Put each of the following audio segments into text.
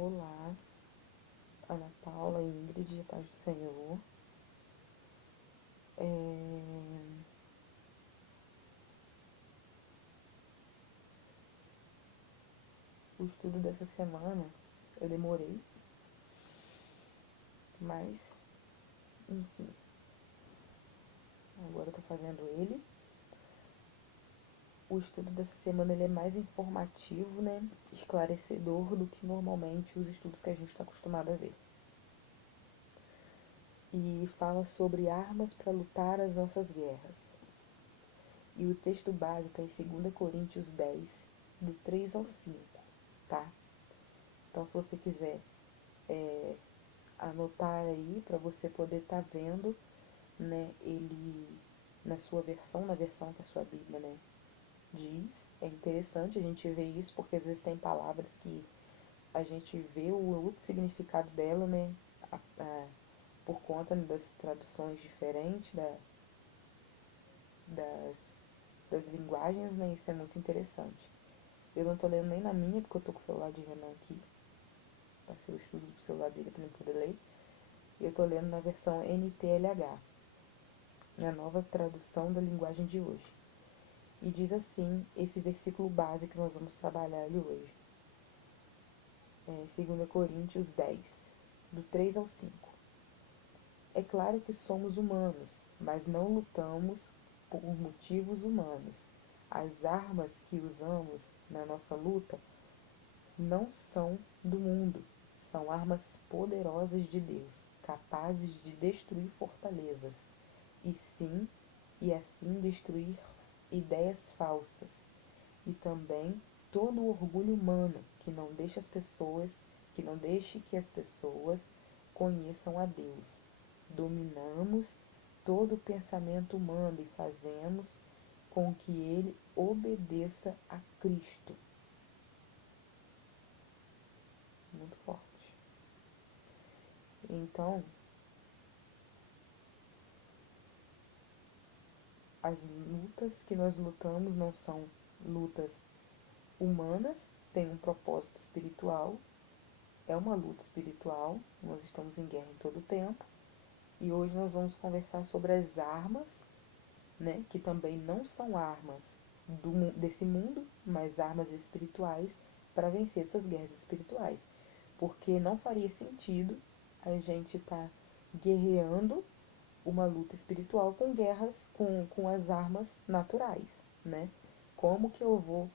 Olá, Ana Paula, Ingrid, paz do Senhor. O estudo dessa semana eu demorei, mas enfim, agora eu tô fazendo ele. O estudo dessa semana ele é mais informativo, né? Esclarecedor do que normalmente os estudos que a gente está acostumado a ver. E fala sobre armas para lutar as nossas guerras. E o texto base está em 2 Coríntios 10, do 3 ao 5, tá? Então, se você quiser anotar aí para você poder estar vendo, né, ele na sua versão, na versão que a sua Bíblia, né, diz. É interessante a gente ver isso porque às vezes tem palavras que a gente vê o outro significado dela, né, por conta, né, das traduções diferentes das, das linguagens, né, isso é muito interessante. Eu não tô lendo nem na minha porque eu tô com o celular de Renan aqui, passei o estudo do celular dele para ele poder ler. Eu tô lendo na versão NTLH, na nova tradução da linguagem de hoje. E diz assim, esse versículo base que nós vamos trabalhar ali hoje. 2 Coríntios 10, do 3 ao 5. É claro que somos humanos, mas não lutamos por motivos humanos. As armas que usamos na nossa luta não são do mundo, são armas poderosas de Deus, capazes de destruir fortalezas, e assim destruir ideias falsas, e também todo o orgulho humano que não deixe que as pessoas conheçam a Deus. Dominamos todo o pensamento humano e fazemos com que ele obedeça a Cristo. Muito forte. Então, as lutas que nós lutamos não são lutas humanas, têm um propósito espiritual. É uma luta espiritual, nós estamos em guerra em todo o tempo. E hoje nós vamos conversar sobre as armas, né, que também não são armas desse mundo, mas armas espirituais para vencer essas guerras espirituais. Porque não faria sentido a gente estar guerreando uma luta espiritual com guerras, com as armas naturais, né? Como que eu vou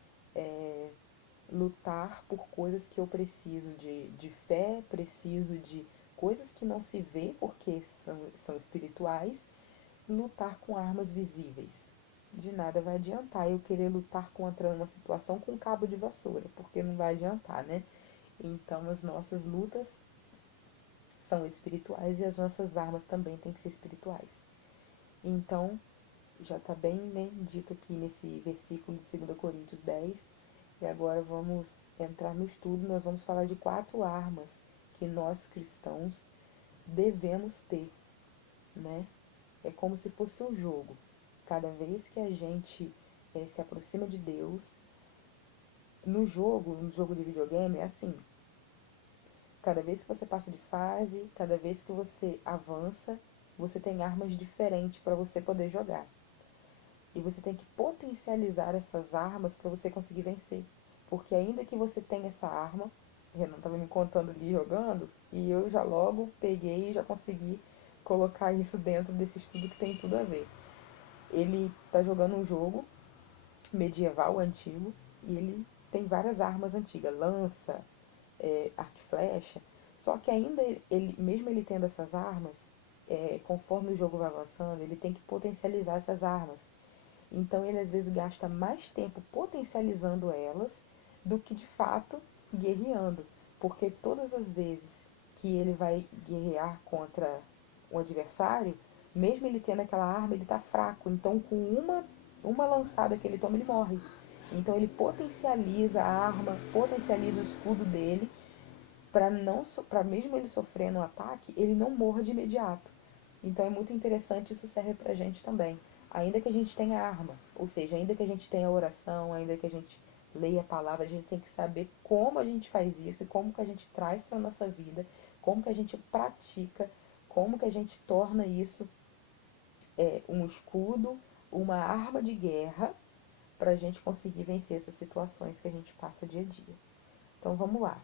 lutar por coisas que eu preciso de fé, preciso de coisas que não se vê porque são espirituais, lutar com armas visíveis? De nada vai adiantar eu querer lutar contra uma situação com cabo de vassoura, porque não vai adiantar, né? Então as nossas lutas são espirituais e as nossas armas também têm que ser espirituais. Então, já está bem, né, dito aqui nesse versículo de 2 Coríntios 10. E agora vamos entrar no estudo. Nós vamos falar de 4 armas que nós cristãos devemos ter, né? É como se fosse um jogo. Cada vez que a gente se aproxima de Deus, no jogo de videogame é assim. Cada vez que você passa de fase, cada vez que você avança, você tem armas diferentes para você poder jogar. E você tem que potencializar essas armas para você conseguir vencer. Porque ainda que você tenha essa arma, o Renan estava me contando ali jogando, e eu já logo peguei e já consegui colocar isso dentro desse estudo que tem tudo a ver. Ele está jogando um jogo medieval antigo e ele tem várias armas antigas, lança, arco e flecha. Só que ainda ele, mesmo ele tendo essas armas, conforme o jogo vai avançando, ele tem que potencializar essas armas. Então ele às vezes gasta mais tempo potencializando elas do que de fato guerreando. Porque todas as vezes que ele vai guerrear contra um adversário, mesmo ele tendo aquela arma, ele tá fraco. Então com uma lançada que ele toma, ele morre. Então ele potencializa a arma, potencializa o escudo dele, para mesmo ele sofrendo um ataque, ele não morra de imediato. Então é muito interessante, isso serve pra gente também. Ainda que a gente tenha arma, ou seja, ainda que a gente tenha oração, ainda que a gente leia a palavra, a gente tem que saber como a gente faz isso e como que a gente traz para a nossa vida, como que a gente pratica, como que a gente torna isso um escudo, uma arma de guerra para a gente conseguir vencer essas situações que a gente passa dia a dia. Então vamos lá.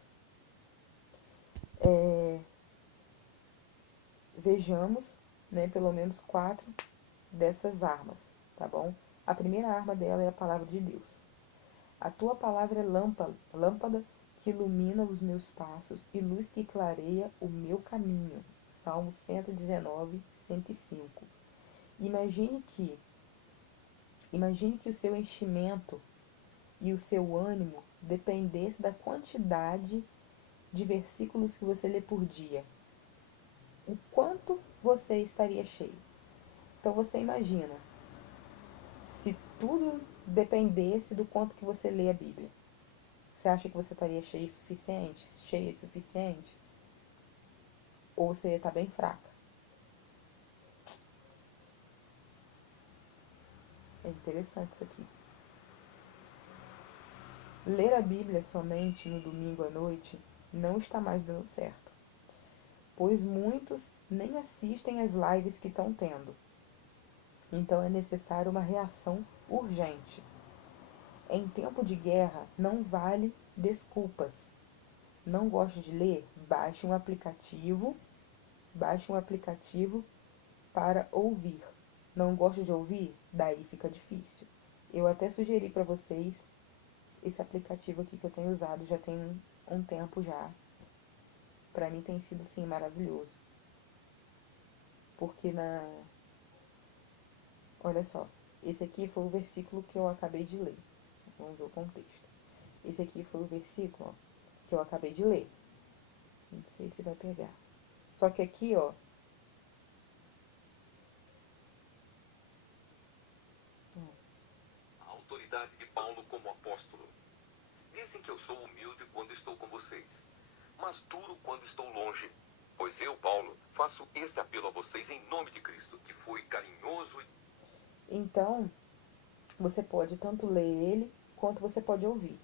Vejamos, né, pelo menos 4 dessas armas, tá bom? A primeira arma dela é a palavra de Deus. A tua palavra é lâmpada que ilumina os meus passos e luz que clareia o meu caminho. Salmo 119, 105. Imagine que, imagine que o seu enchimento e o seu ânimo dependesse da quantidade de versículos que você lê por dia. O quanto você estaria cheio? Então você imagina, se tudo dependesse do quanto que você lê a Bíblia, você acha que você estaria cheio o suficiente? Cheio o suficiente? Ou você está bem fraca? É interessante isso aqui. Ler a Bíblia somente no domingo à noite não está mais dando certo, pois muitos nem assistem às lives que estão tendo. Então é necessário uma reação urgente. Em tempo de guerra, não vale desculpas. Não gosta de ler? Baixe um aplicativo para ouvir. Não gosta de ouvir? Daí fica difícil. Eu até sugeri para vocês esse aplicativo aqui que eu tenho usado já tem um tempo já. Para mim tem sido assim maravilhoso. Porque olha só, esse aqui foi o versículo que eu acabei de ler. Vamos ver o contexto. Esse aqui foi o versículo, ó, que eu acabei de ler. Não sei se vai pegar. Só que aqui, ó, A autoridade de Paulo como apóstolo. Dizem que eu sou humilde quando estou com vocês, mas duro quando estou longe. Pois eu, Paulo, faço esse apelo a vocês em nome de Cristo, que foi carinhoso e... então você pode tanto ler ele quanto você pode ouvir.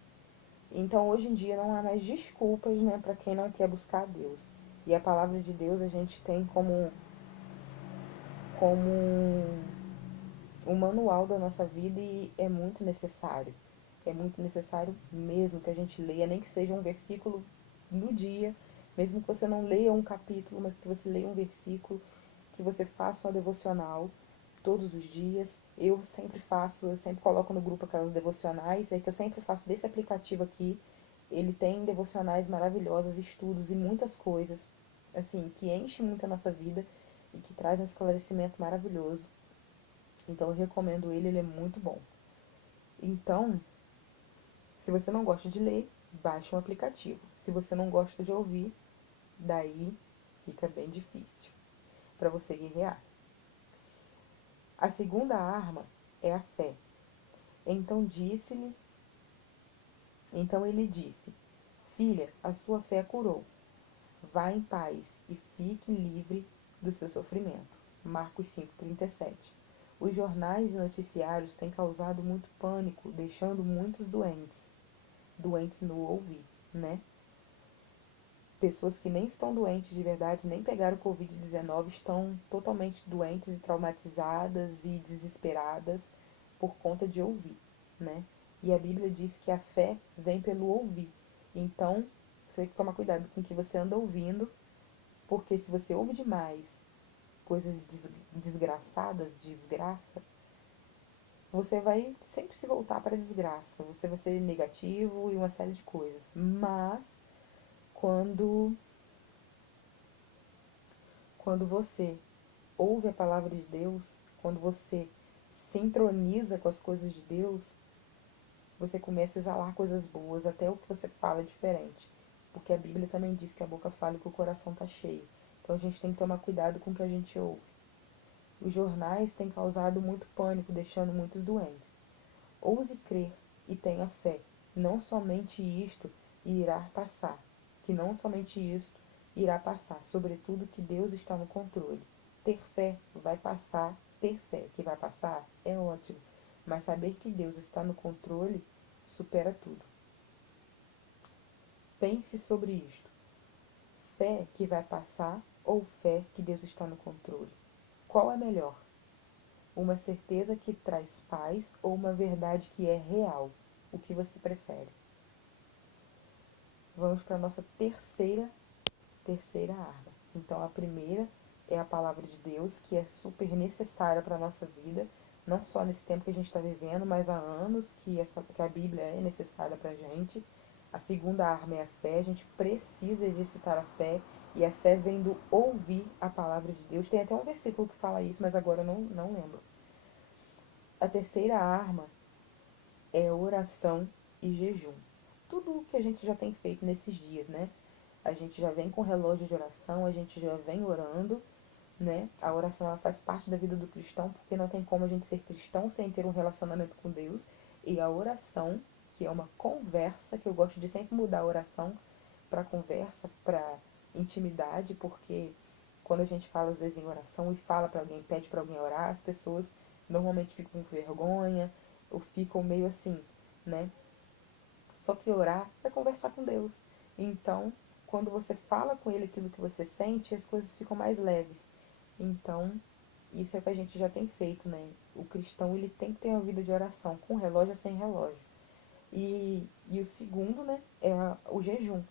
Então hoje em dia não há mais desculpas, né, para quem não quer buscar a Deus. E a palavra de Deus a gente tem como um manual da nossa vida e é muito necessário. É muito necessário mesmo que a gente leia, nem que seja um versículo no dia, mesmo que você não leia um capítulo, mas que você leia um versículo, que você faça uma devocional todos os dias. Eu sempre coloco no grupo aquelas devocionais, é que eu sempre faço desse aplicativo aqui. Ele tem devocionais maravilhosas, estudos e muitas coisas, assim, que enche muito a nossa vida e que traz um esclarecimento maravilhoso. Então eu recomendo ele, ele é muito bom. Então, se você não gosta de ler, baixe um aplicativo. Se você não gosta de ouvir, daí fica bem difícil para você guerrear. A segunda arma é a fé. Então disse-lhe, então ele disse: Filha, a sua fé curou. Vá em paz e fique livre do seu sofrimento. Marcos 5:37. Os jornais e noticiários têm causado muito pânico, deixando muitos doentes no ouvir, né? Pessoas que nem estão doentes de verdade, nem pegaram Covid-19, estão totalmente doentes e traumatizadas e desesperadas por conta de ouvir, né? E a Bíblia diz que a fé vem pelo ouvir. Então, você tem que tomar cuidado com o que você anda ouvindo, porque se você ouve demais coisas desgraçadas, desgraça, você vai sempre se voltar para a desgraça. Você vai ser negativo e uma série de coisas. Mas, quando Quando você ouve a palavra de Deus, quando você sincroniza com as coisas de Deus, você começa a exalar coisas boas, até o que você fala é diferente. Porque a Bíblia também diz que a boca fala e que o coração está cheio. Então a gente tem que tomar cuidado com o que a gente ouve. Os jornais têm causado muito pânico, deixando muitos doentes. Ouse crer e tenha fé. Não somente isto irá passar, que não somente isto irá passar, sobretudo que Deus está no controle. Ter fé vai passar, ter fé que vai passar é ótimo, mas saber que Deus está no controle supera tudo. Pense sobre isto. Fé que vai passar ou fé que Deus está no controle? Qual é melhor? Uma certeza que traz paz ou uma verdade que é real? O que você prefere? Vamos para a nossa terceira arma. Então, a primeira é a palavra de Deus, que é super necessária para a nossa vida, não só nesse tempo que a gente está vivendo, mas há anos que a Bíblia é necessária para a gente. A segunda arma é a fé, a gente precisa exercitar a fé, e a fé vem do ouvir a palavra de Deus. Tem até um versículo que fala isso, mas agora eu não lembro. A terceira arma é oração e jejum. Tudo o que a gente já tem feito nesses dias, né? A gente já vem com relógio de oração, a gente já vem orando, né? A oração ela faz parte da vida do cristão, porque não tem como a gente ser cristão sem ter um relacionamento com Deus. E a oração, que é uma conversa, que eu gosto de sempre mudar a oração para conversa, para intimidade, porque quando a gente fala às vezes em oração e fala para alguém, pede para alguém orar, as pessoas normalmente ficam com vergonha ou ficam meio assim, né? Só que orar é conversar com Deus. Então, quando você fala com Ele aquilo que você sente, as coisas ficam mais leves. Então, isso é o que a gente já tem feito, né? O cristão, ele tem que ter uma vida de oração, com relógio ou sem relógio. E o segundo, né, é o jejum,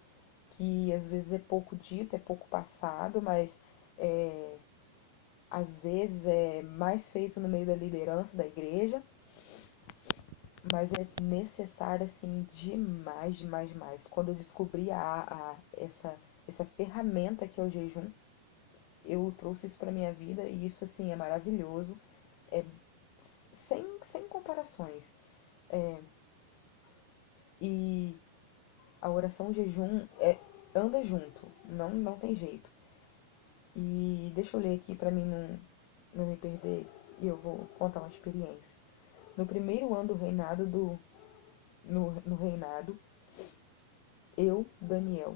que às vezes é pouco dito, é pouco passado, mas às vezes é mais feito no meio da liderança da igreja, mas é necessário, assim, demais, demais, demais. Quando eu descobri essa ferramenta que é o jejum, eu trouxe isso pra minha vida e isso, assim, é maravilhoso. É sem comparações. É, e a oração jejum anda junto, não tem jeito. E deixa eu ler aqui pra mim não me perder e eu vou contar uma experiência. No primeiro ano do reinado no reinado, eu, Daniel,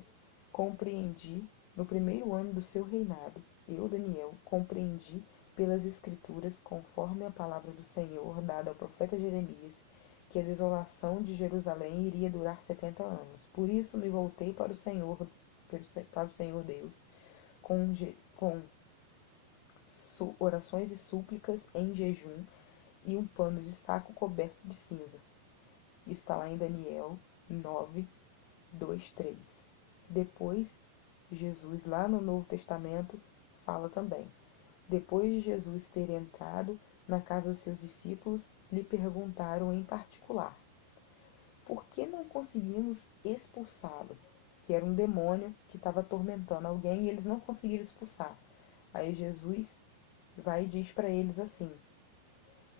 compreendi, no primeiro ano do seu reinado, eu, Daniel, compreendi pelas Escrituras, conforme a palavra do Senhor dada ao profeta Jeremias, que a desolação de Jerusalém iria durar 70 anos. Por isso me voltei para o Senhor Deus, com orações e súplicas em jejum e um pano de saco coberto de cinza. Isso está lá em Daniel 9, 2, 3. Depois, Jesus, lá no Novo Testamento, fala também. Depois de Jesus ter entrado na casa dos seus discípulos, lhe perguntaram em particular: por que não conseguimos expulsá-lo? Que era um demônio que estava atormentando alguém e eles não conseguiram expulsar. Aí Jesus vai e diz para eles assim: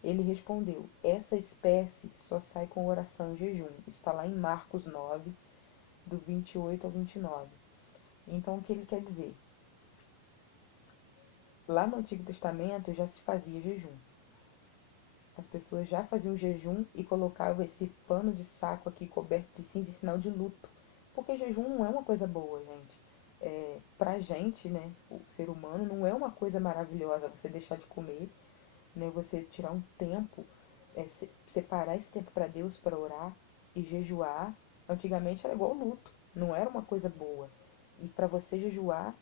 ele respondeu: essa espécie só sai com oração e jejum. Isso está lá em Marcos 9, do 28 ao 29. Então, o que ele quer dizer? Lá no Antigo Testamento já se fazia jejum. As pessoas já faziam jejum e colocavam esse pano de saco aqui coberto de cinza em sinal de luto. Porque jejum não é uma coisa boa, gente. Pra gente, né, o ser humano, não é uma coisa maravilhosa você deixar de comer, né, você tirar um tempo, separar esse tempo para Deus para orar e jejuar. Antigamente era igual luto, não era uma coisa boa. E para você jejuar,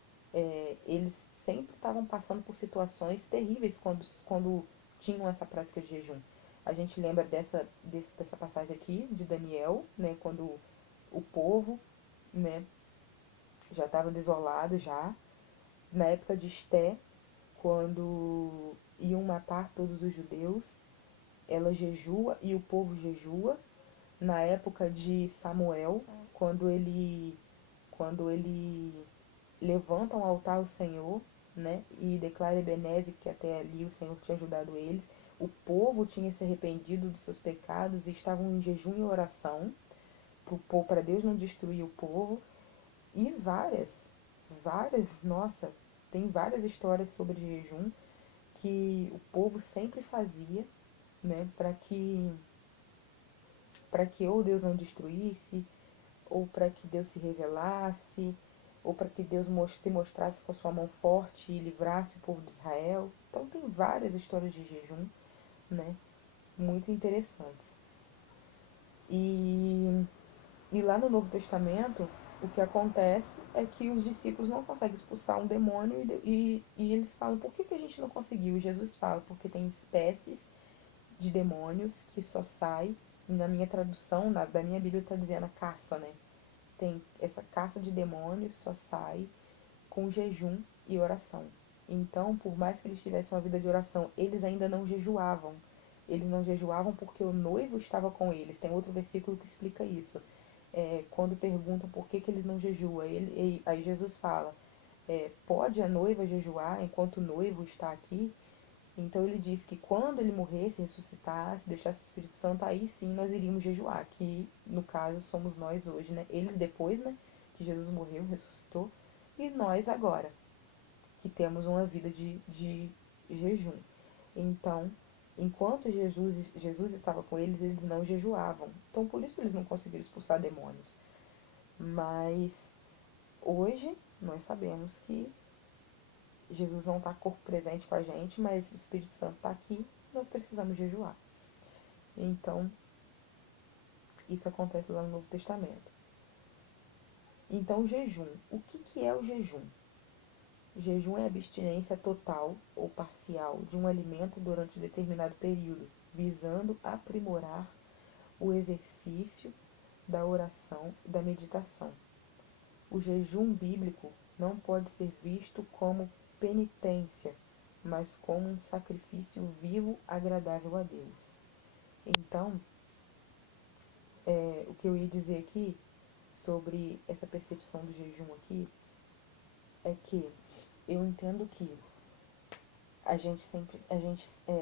eles sempre estavam passando por situações terríveis quando tinham essa prática de jejum. A gente lembra dessa passagem aqui de Daniel, né, quando o povo, né, já estava desolado já. Na época de Esté, quando iam matar todos os judeus, ela jejua e o povo jejua. Na época de Samuel, quando ele levanta um altar ao Senhor, né, e declara Ebenezer, que até ali o Senhor tinha ajudado eles, o povo tinha se arrependido dos seus pecados e estavam em jejum e oração para Deus não destruir o povo. E nossa, tem várias histórias sobre jejum que o povo sempre fazia, né, para que ou Deus não destruísse, ou para que Deus se revelasse, ou para que Deus se mostrasse com a sua mão forte e livrasse o povo de Israel. Então tem várias histórias de jejum, né, muito interessantes. E, e lá no Novo Testamento, o que acontece é que os discípulos não conseguem expulsar um demônio e eles falam, por que, que a gente não conseguiu? E Jesus fala, porque tem espécies de demônios que só sai, na minha tradução, da minha Bíblia está dizendo a caça, né? Tem essa caça de demônios só sai com jejum e oração. Então, por mais que eles tivessem uma vida de oração, eles ainda não jejuavam. Eles não jejuavam porque o noivo estava com eles. Tem outro versículo que explica isso. Quando perguntam por que eles não jejuam, aí Jesus fala, pode a noiva jejuar enquanto o noivo está aqui? Então ele diz que quando ele morresse, ressuscitasse, deixasse o Espírito Santo, aí sim nós iríamos jejuar, que no caso somos nós hoje, né? Eles depois, né, que Jesus morreu, ressuscitou, e nós agora, que temos uma vida de jejum. Então, enquanto Jesus estava com eles, eles não jejuavam. Então, por isso eles não conseguiram expulsar demônios. Mas hoje nós sabemos que Jesus não está corpo presente com a gente, mas o Espírito Santo está aqui, nós precisamos jejuar. Então, isso acontece lá no Novo Testamento. Então, jejum. O que é o jejum? Jejum é abstinência total ou parcial de um alimento durante determinado período, visando aprimorar o exercício da oração e da meditação. O jejum bíblico não pode ser visto como penitência, mas como um sacrifício vivo agradável a Deus. Então, o que eu ia dizer aqui sobre essa percepção do jejum aqui é que eu entendo que a gente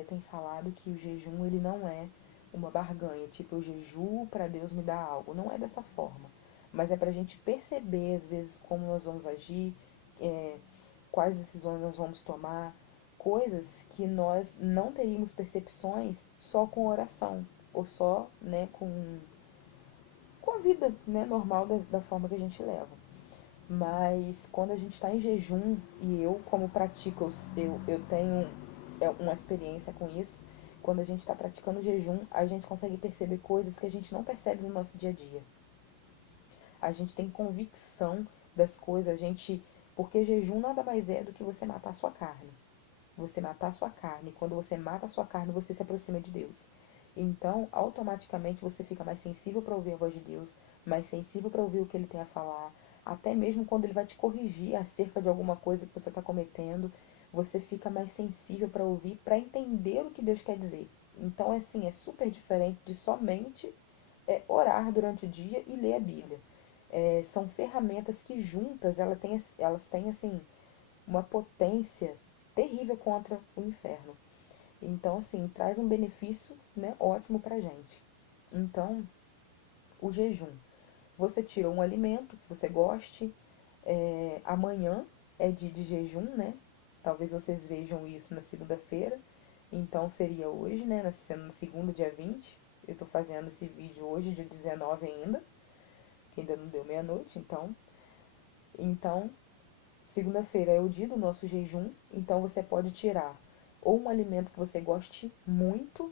tem falado que o jejum ele não é uma barganha, tipo eu jejuo para Deus me dar algo. Não é dessa forma, mas é para a gente perceber às vezes como nós vamos agir, é, quais decisões nós vamos tomar, coisas que nós não teríamos percepções só com oração ou só, né, com a vida, né, normal da forma que a gente leva. Mas quando a gente está em jejum, e eu como pratico, eu tenho uma experiência com isso, quando a gente está praticando jejum, a gente consegue perceber coisas que a gente não percebe no nosso dia a dia. A gente tem convicção das coisas, porque jejum nada mais é do que você matar a sua carne. Você matar a sua carne. Quando você mata a sua carne, você se aproxima de Deus. Então, automaticamente você fica mais sensível para ouvir a voz de Deus, mais sensível para ouvir o que ele tem a falar, até mesmo quando ele vai te corrigir acerca de alguma coisa que você está cometendo, você fica mais sensível para ouvir, para entender o que Deus quer dizer. Então, assim, é super diferente de somente orar durante o dia e ler a Bíblia. São ferramentas que juntas elas têm assim uma potência terrível contra o inferno. Então, assim, traz um benefício, né, ótimo pra gente. Então, o jejum. Você tira um alimento que você goste. Amanhã é dia de jejum, né? Talvez vocês vejam isso na segunda-feira. Então, seria hoje, né? Sendo na segunda, dia 20. Eu tô fazendo esse vídeo hoje, dia 19 ainda. Que ainda não deu meia-noite, então segunda-feira é o dia do nosso jejum, então você pode tirar ou um alimento que você goste muito,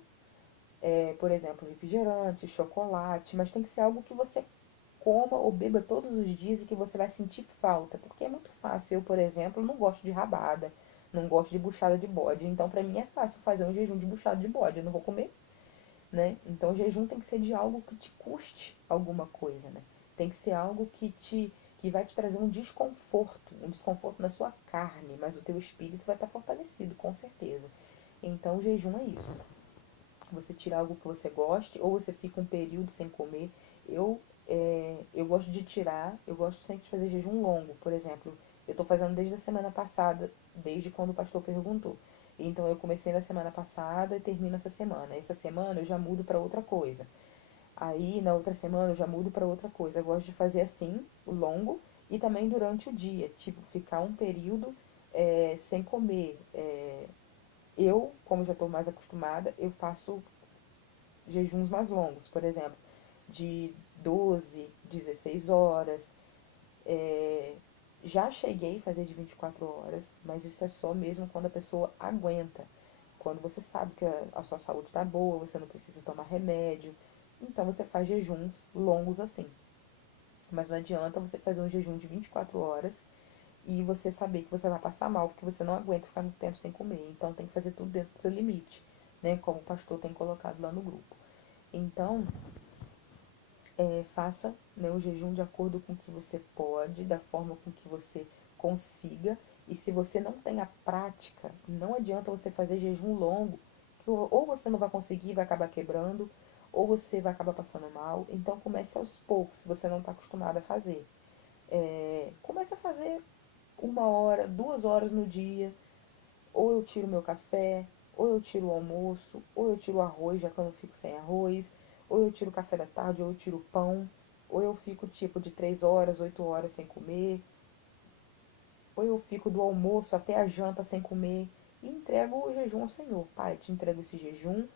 por exemplo, refrigerante, chocolate, mas tem que ser algo que você coma ou beba todos os dias e que você vai sentir falta, porque é muito fácil. Eu, por exemplo, não gosto de rabada, não gosto de buchada de bode, então pra mim é fácil fazer um jejum de buchada de bode, eu não vou comer, né? Então o jejum tem que ser de algo que te custe alguma coisa, né? Tem que ser algo que vai te trazer um desconforto na sua carne, mas o teu espírito vai estar fortalecido, com certeza. Então o jejum é isso. Você tira algo que você goste, ou você fica um período sem comer. Eu gosto de tirar, eu gosto sempre de fazer jejum longo, por exemplo. Eu estou fazendo desde a semana passada, desde quando o pastor perguntou. Então eu comecei na semana passada e termino essa semana. Essa semana eu já mudo para outra coisa. Aí na outra semana eu já mudo para outra coisa. Eu gosto de fazer assim, longo, e também durante o dia, tipo, ficar um período sem comer. Como já estou mais acostumada, eu faço jejuns mais longos, por exemplo, de 12, 16 horas. É, já cheguei a fazer de 24 horas, mas isso é só mesmo quando a pessoa aguenta. Quando você sabe que a sua saúde está boa, você não precisa tomar remédio. Então você faz jejuns longos assim. Mas não adianta você fazer um jejum de 24 horas e você saber que você vai passar mal, porque você não aguenta ficar muito tempo sem comer. Então tem que fazer tudo dentro do seu limite, né? Como o pastor tem colocado lá no grupo. Então, faça, né, o jejum de acordo com o que você pode, da forma com que você consiga. E se você não tem a prática, não adianta você fazer jejum longo, que ou você não vai conseguir e vai acabar quebrando, ou você vai acabar passando mal. Então comece aos poucos, se você não está acostumado a fazer. Comece a fazer 1 hora, 2 horas no dia. Ou eu tiro meu café, ou eu tiro o almoço, ou eu tiro o arroz, já que eu não fico sem arroz, ou eu tiro o café da tarde, ou eu tiro o pão, ou eu fico tipo de 3 horas, 8 horas sem comer, ou eu fico do almoço até a janta sem comer e entrego o jejum ao Senhor. Pai, te entrego esse jejum.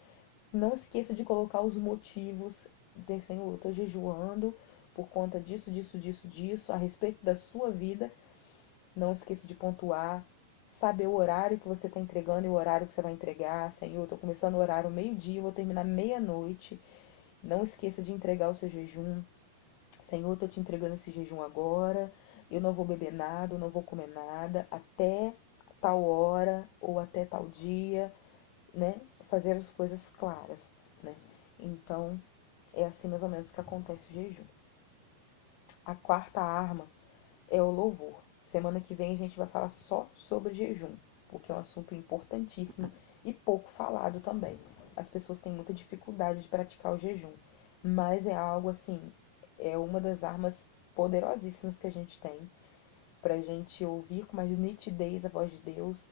Não esqueça de colocar os motivos do Senhor, eu estou jejuando por conta disso, disso, disso, disso, a respeito da sua vida. Não esqueça de pontuar, saber o horário que você está entregando e o horário que você vai entregar. Senhor, eu estou começando o horário meio-dia, vou terminar meia-noite. Não esqueça de entregar o seu jejum. Senhor, eu estou te entregando esse jejum agora. Eu não vou beber nada, eu não vou comer nada até tal hora ou até tal dia, né? Fazer as coisas claras, né? Então, é assim mais ou menos que acontece o jejum. A quarta arma é o louvor. Semana que vem a gente vai falar só sobre jejum, porque é um assunto importantíssimo e pouco falado também. As pessoas têm muita dificuldade de praticar o jejum, mas é algo assim, é uma das armas poderosíssimas que a gente tem para a gente ouvir com mais nitidez a voz de Deus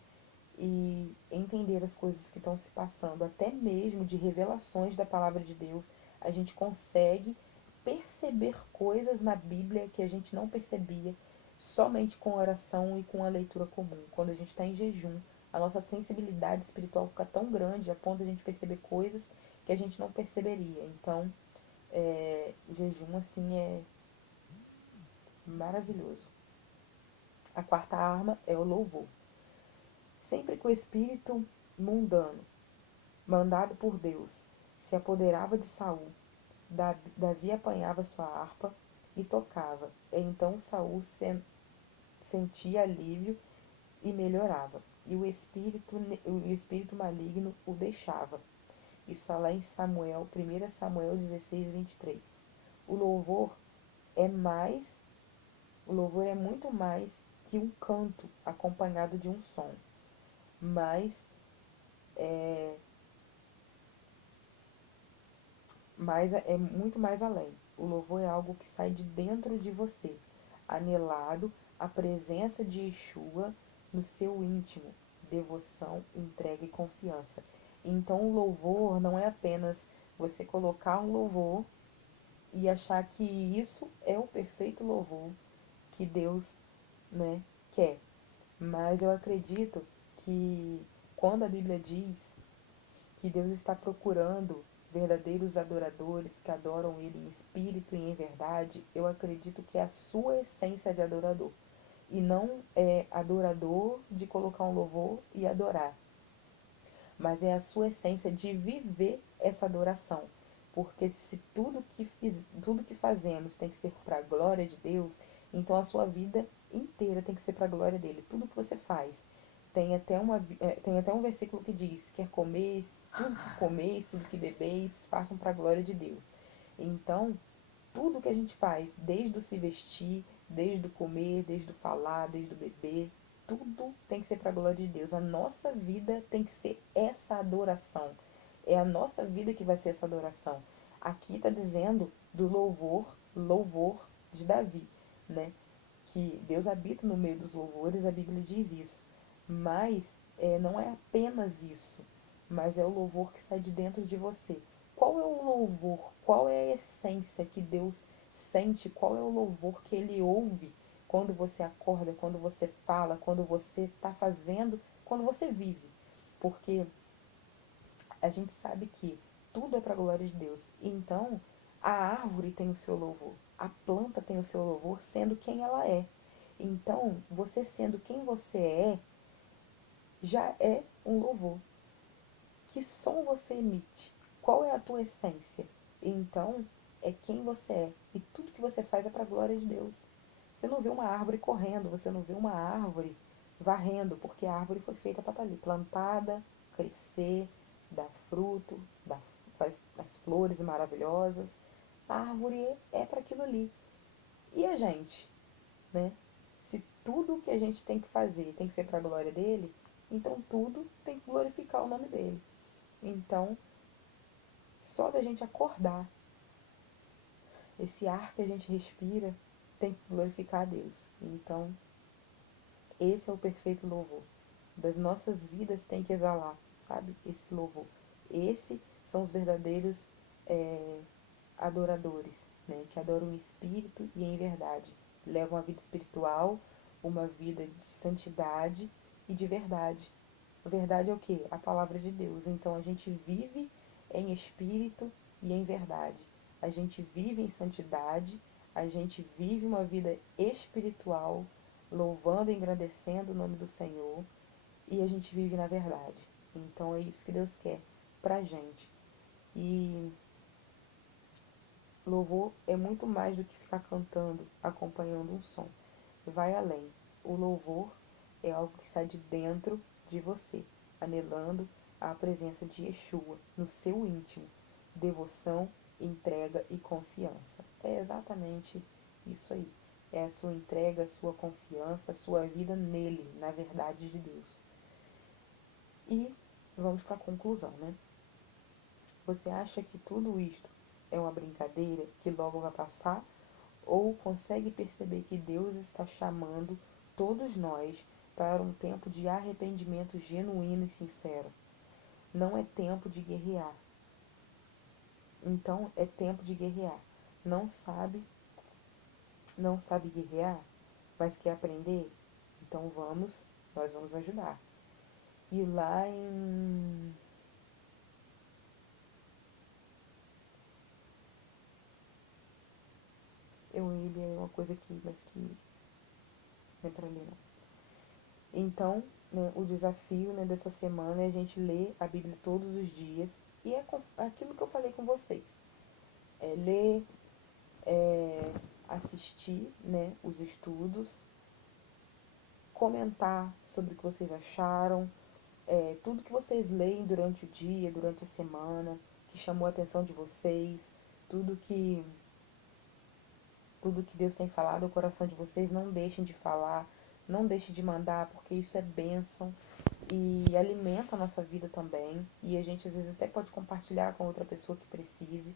e entender as coisas que estão se passando, até mesmo de revelações da palavra de Deus. A gente consegue perceber coisas na Bíblia que a gente não percebia somente com oração e com a leitura comum. Quando a gente está em jejum, a nossa sensibilidade espiritual fica tão grande a ponto de a gente perceber coisas que a gente não perceberia. Então, o jejum assim é maravilhoso. A quarta arma é o louvor. Sempre que o espírito mundano, mandado por Deus, se apoderava de Saul, Davi apanhava sua harpa e tocava. Então Saul sentia alívio e melhorava, e o espírito maligno o deixava. Isso está lá em Samuel, 1 Samuel 16, 23. O louvor é mais, o louvor é muito mais que um canto acompanhado de um som, mas é muito mais além. O louvor é algo que sai de dentro de você, anelado à presença de Yeshua no seu íntimo, devoção, entrega e confiança. Então o louvor não é apenas você colocar um louvor e achar que isso é o perfeito louvor que Deus, né, quer. Mas eu acredito que quando a Bíblia diz que Deus está procurando verdadeiros adoradores que adoram Ele em espírito e em verdade, eu acredito que é a sua essência de adorador. E não é adorador de colocar um louvor e adorar, mas é a sua essência de viver essa adoração. Porque se tudo que fazemos tem que ser para a glória de Deus, então a sua vida inteira tem que ser para a glória dele. Tudo que você faz. Tem até um versículo que diz: quer comer, tudo que comeis, tudo que bebeis, façam para a glória de Deus. Então, tudo que a gente faz, desde o se vestir, desde o comer, desde o falar, desde o beber, tudo tem que ser para a glória de Deus. A nossa vida tem que ser essa adoração. É a nossa vida que vai ser essa adoração. Aqui está dizendo do louvor de Davi, né? Que Deus habita no meio dos louvores, a Bíblia diz isso. Mas não é apenas isso, mas é o louvor que sai de dentro de você. Qual é o louvor? Qual é a essência que Deus sente? Qual é o louvor que Ele ouve quando você acorda, quando você fala, quando você está fazendo, quando você vive? Porque a gente sabe que tudo é para a glória de Deus. Então, a árvore tem o seu louvor, a planta tem o seu louvor, sendo quem ela é. Então, você sendo quem você já é um louvor. Que som você emite? Qual é a tua essência? Então, é quem você é. E tudo que você faz é para a glória de Deus. Você não vê uma árvore correndo, você não vê uma árvore varrendo, porque a árvore foi feita para estar ali, plantada, crescer, dar fruto, faz as flores maravilhosas. A árvore é para aquilo ali. E a gente, né? Se tudo que a gente tem que fazer tem que ser para a glória dele, então tudo tem que glorificar o nome dele. Então, só da gente acordar, esse ar que a gente respira tem que glorificar a Deus. Então, esse é o perfeito louvor. Das nossas vidas tem que exalar, sabe? Esse louvor. Esses são os verdadeiros é, adoradores, né? Que adoram em espírito e em verdade. Levam a vida espiritual, uma vida de santidade e de verdade. A verdade é o quê? A palavra de Deus. Então a gente vive em espírito e em verdade. A gente vive em santidade, a gente vive uma vida espiritual, louvando e engrandecendo o nome do Senhor, e a gente vive na verdade. Então é isso que Deus quer pra gente. E louvor é muito mais do que ficar cantando, acompanhando um som. Vai além. O louvor é algo que sai de dentro de você, anelando a presença de Yeshua no seu íntimo. Devoção, entrega e confiança. É exatamente isso aí. É a sua entrega, a sua confiança, a sua vida nele, na verdade de Deus. E vamos para a conclusão, né? Você acha que tudo isto é uma brincadeira que logo vai passar? Ou consegue perceber que Deus está chamando todos nós para um tempo de arrependimento genuíno e sincero? Não é tempo de guerrear. Então é tempo de guerrear. Não sabe, não sabe guerrear, mas quer aprender? Então nós vamos ajudar. E lá em eu li uma coisa aqui, mas que não é pra ler não. Então, né, o desafio, né, dessa semana é a gente ler a Bíblia todos os dias. E é aquilo que eu falei com vocês. É ler, é assistir, né, os estudos, comentar sobre o que vocês acharam, tudo que vocês leem durante o dia, durante a semana, que chamou a atenção de vocês, tudo que, tudo que Deus tem falado ao coração de vocês, não deixem de falar, não deixem de mandar, porque isso é bênção e alimenta a nossa vida também. E a gente às vezes até pode compartilhar com outra pessoa que precise.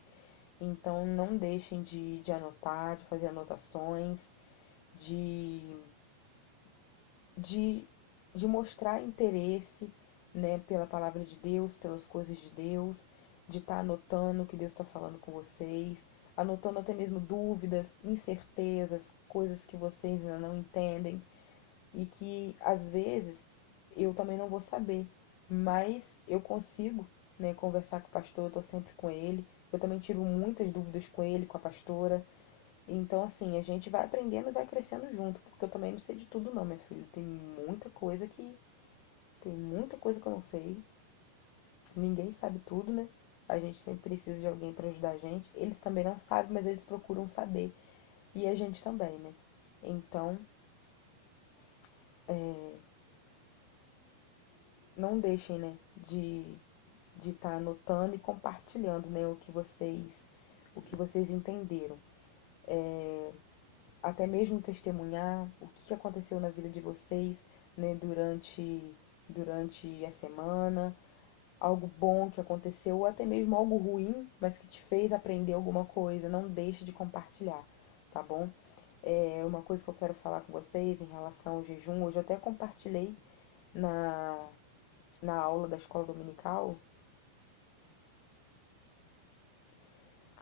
Então não deixem de anotar, de fazer anotações, de, de, de mostrar interesse, né, pela palavra de Deus, pelas coisas de Deus, de estar anotando o que Deus está falando com vocês, anotando até mesmo dúvidas, incertezas, coisas que vocês ainda não entendem e que às vezes eu também não vou saber, mas eu consigo, né, conversar com o pastor, eu estou sempre com ele, eu também tiro muitas dúvidas com ele, com a pastora, então assim, a gente vai aprendendo e vai crescendo junto, porque eu também não sei de tudo não, minha filha, tem muita coisa que eu não sei, ninguém sabe tudo, né, a gente sempre precisa de alguém para ajudar a gente, eles também não sabem, mas eles procuram saber, e a gente também, né, então, é, não deixem, né, de estar anotando e compartilhando, né, o que vocês entenderam. Até mesmo testemunhar o que aconteceu na vida de vocês, né, durante a semana, algo bom que aconteceu, ou até mesmo algo ruim, mas que te fez aprender alguma coisa. Não deixe de compartilhar, tá bom? É uma coisa que eu quero falar com vocês em relação ao jejum. Hoje eu até compartilhei na, na aula da escola dominical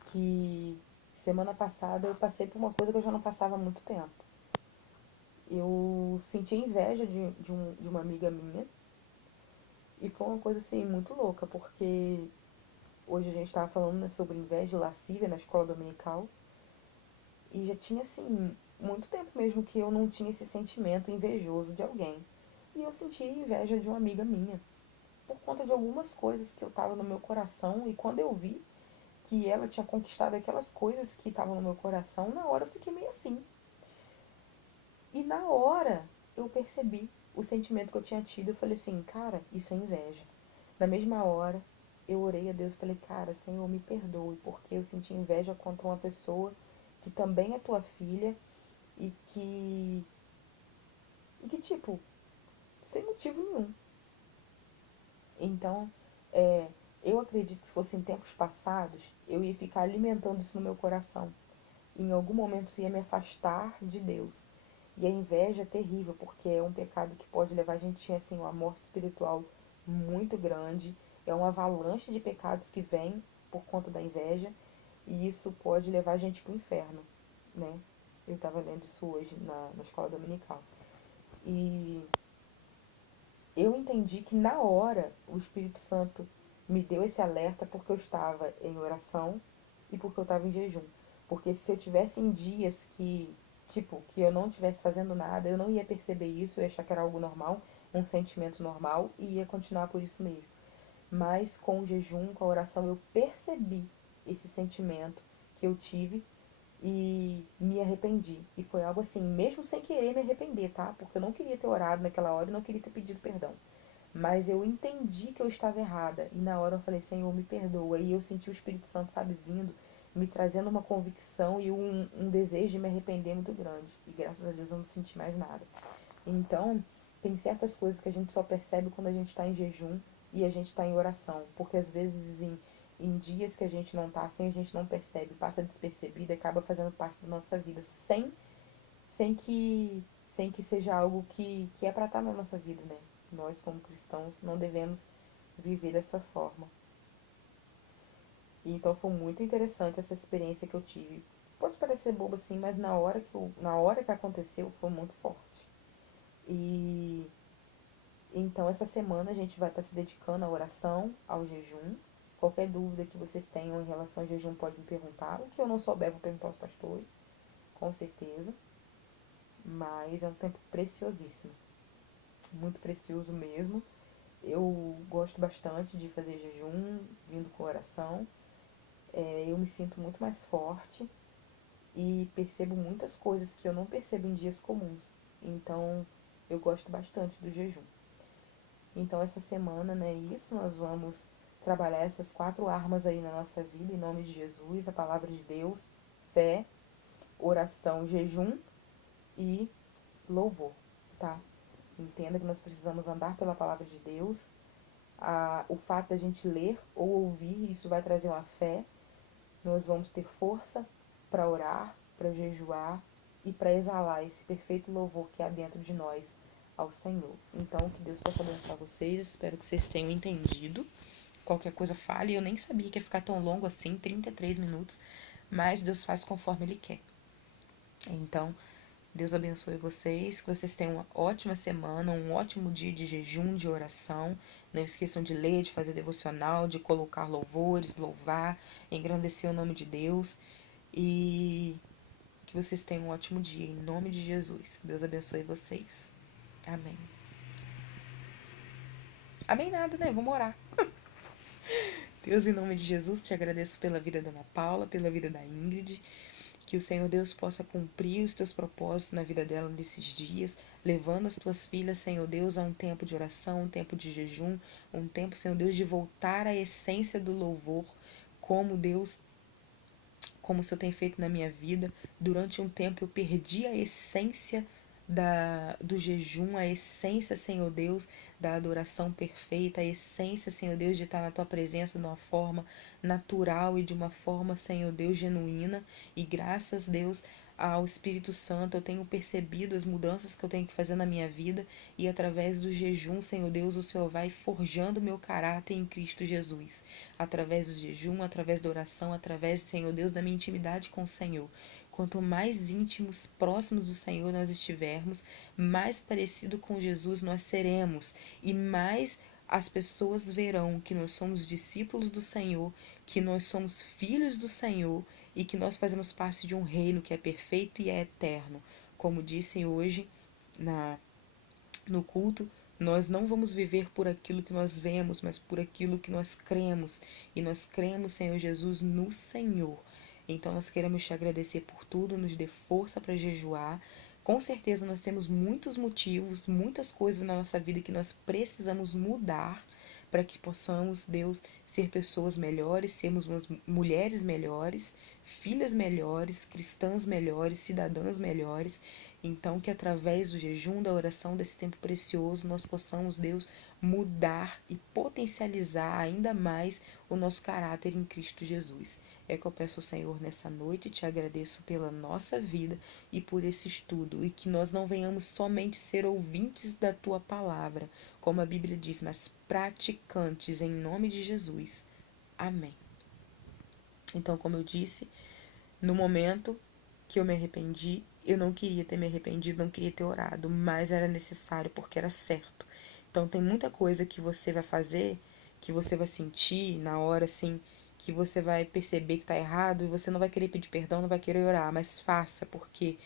que semana passada eu passei por uma coisa que eu já não passava há muito tempo. Eu senti inveja de uma amiga minha e foi uma coisa assim muito louca, porque hoje a gente estava falando, né, sobre inveja e lascívia na escola dominical e já tinha assim muito tempo mesmo que eu não tinha esse sentimento invejoso de alguém. E eu senti inveja de uma amiga minha por conta de algumas coisas que eu tava no meu coração e quando eu vi que ela tinha conquistado aquelas coisas que estavam no meu coração, na hora eu fiquei meio assim. E na hora eu percebi o sentimento que eu tinha tido. Eu falei assim, cara, isso é inveja. Na mesma hora, eu orei a Deus e falei, cara, Senhor, me perdoe, porque eu senti inveja contra uma pessoa que também é tua filha e tipo, sem motivo nenhum. Então, eu acredito que se fosse em tempos passados, eu ia ficar alimentando isso no meu coração. E em algum momento isso ia me afastar de Deus. E a inveja é terrível, porque é um pecado que pode levar a gente assim, uma morte espiritual muito grande. É uma avalanche de pecados que vem por conta da inveja. E isso pode levar a gente para o inferno, né? Eu estava lendo isso hoje na escola dominical. E eu entendi que na hora o Espírito Santo me deu esse alerta porque eu estava em oração e porque eu estava em jejum. Porque se eu tivesse em dias que eu não estivesse fazendo nada, eu não ia perceber isso, eu ia achar que era algo normal, um sentimento normal e ia continuar por isso mesmo. Mas com o jejum, com a oração, eu percebi esse sentimento que eu tive e me arrependi. E foi algo assim, mesmo sem querer me arrepender, tá? Porque eu não queria ter orado naquela hora e não queria ter pedido perdão. Mas eu entendi que eu estava errada. E na hora eu falei, Senhor, me perdoa. E eu senti o Espírito Santo, sabe, vindo, me trazendo uma convicção e um desejo de me arrepender muito grande. E graças a Deus eu não senti mais nada. Então, tem certas coisas que a gente só percebe quando a gente está em jejum e a gente está em oração. Porque às vezes em dias que a gente não está assim, a gente não percebe, passa despercebido e acaba fazendo parte da nossa vida sem que, sem que seja algo que é para estar na nossa vida, né? Nós, como cristãos, não devemos viver dessa forma. E então foi muito interessante essa experiência que eu tive. Pode parecer boba assim, mas na hora que aconteceu foi muito forte. E então essa semana a gente vai estar se dedicando à oração, ao jejum. Qualquer dúvida que vocês tenham em relação ao jejum pode me perguntar. O que eu não souber, vou perguntar aos pastores, com certeza. Mas é um tempo preciosíssimo, muito precioso mesmo. Eu gosto bastante de fazer jejum, vindo com oração. Eu me sinto muito mais forte e percebo muitas coisas que eu não percebo em dias comuns. Então, eu gosto bastante do jejum. Então, essa semana, né, isso, nós vamos trabalhar essas 4 armas aí na nossa vida, em nome de Jesus, a palavra de Deus, fé, oração, jejum e louvor, tá? Entenda que nós precisamos andar pela palavra de Deus. O fato da gente ler ou ouvir, isso vai trazer uma fé. Nós vamos ter força para orar, para jejuar e para exalar esse perfeito louvor que há dentro de nós ao Senhor. Então, que Deus possa abençoar vocês. Espero que vocês tenham entendido. Qualquer coisa fale. Eu nem sabia que ia ficar tão longo assim, 33 minutos. Mas Deus faz conforme Ele quer. Então, Deus abençoe vocês, que vocês tenham uma ótima semana, um ótimo dia de jejum, de oração. Não esqueçam de ler, de fazer devocional, de colocar louvores, louvar, engrandecer o nome de Deus. E que vocês tenham um ótimo dia, em nome de Jesus. Deus abençoe vocês. Amém. Amém nada, né? Vamos orar. Deus, em nome de Jesus, te agradeço pela vida da Ana Paula, pela vida da Ingrid. Que o Senhor Deus possa cumprir os teus propósitos na vida dela nesses dias, levando as tuas filhas, Senhor Deus, a um tempo de oração, um tempo de jejum, um tempo, Senhor Deus, de voltar à essência do louvor, como Deus, como o Senhor tem feito na minha vida. Durante um tempo eu perdi a essência do jejum, a essência, Senhor Deus, da adoração perfeita, a essência, Senhor Deus, de estar na Tua presença de uma forma natural e de uma forma, Senhor Deus, genuína. E graças, Deus, ao Espírito Santo, eu tenho percebido as mudanças que eu tenho que fazer na minha vida e através do jejum, Senhor Deus, o Senhor vai forjando meu caráter em Cristo Jesus. Através do jejum, através da oração, através, Senhor Deus, da minha intimidade com o Senhor. Quanto mais íntimos, próximos do Senhor nós estivermos, mais parecido com Jesus nós seremos e mais as pessoas verão que nós somos discípulos do Senhor, que nós somos filhos do Senhor e que nós fazemos parte de um reino que é perfeito e é eterno. Como disse hoje no culto, Nós não vamos viver por aquilo que nós vemos, mas por aquilo que nós cremos. E nós cremos, Senhor Jesus, no Senhor. Então nós queremos te agradecer por tudo, nos dê força para jejuar. Com certeza nós temos muitos motivos, muitas coisas na nossa vida que nós precisamos mudar para que possamos, Deus, ser pessoas melhores, sermos mulheres melhores, filhas melhores, cristãs melhores, cidadãs melhores. Então, que através do jejum, da oração, desse tempo precioso, nós possamos, Deus, mudar e potencializar ainda mais o nosso caráter em Cristo Jesus. É que eu peço ao Senhor nessa noite, te agradeço pela nossa vida e por esse estudo, e que nós não venhamos somente ser ouvintes da tua palavra, como a Bíblia diz, mas praticantes em nome de Jesus. Amém. Então, como eu disse, no momento que eu me arrependi, eu não queria ter me arrependido, não queria ter orado, mas era necessário porque era certo. Então tem muita coisa que você vai fazer, que você vai sentir na hora assim, que você vai perceber que tá errado e você não vai querer pedir perdão, não vai querer orar, mas faça, porque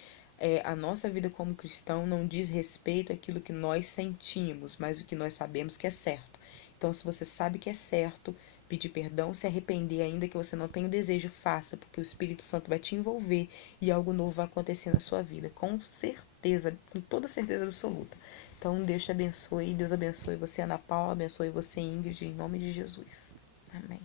a nossa vida como cristão não diz respeito àquilo que nós sentimos, mas o que nós sabemos que é certo. Então, se você sabe que é certo, pedir perdão, se arrepender ainda que você não tenha o desejo, faça, porque o Espírito Santo vai te envolver e algo novo vai acontecer na sua vida, com certeza, com toda certeza absoluta. Então, Deus te abençoe, Deus abençoe você, Ana Paula, abençoe você, Ingrid, em nome de Jesus. Amém.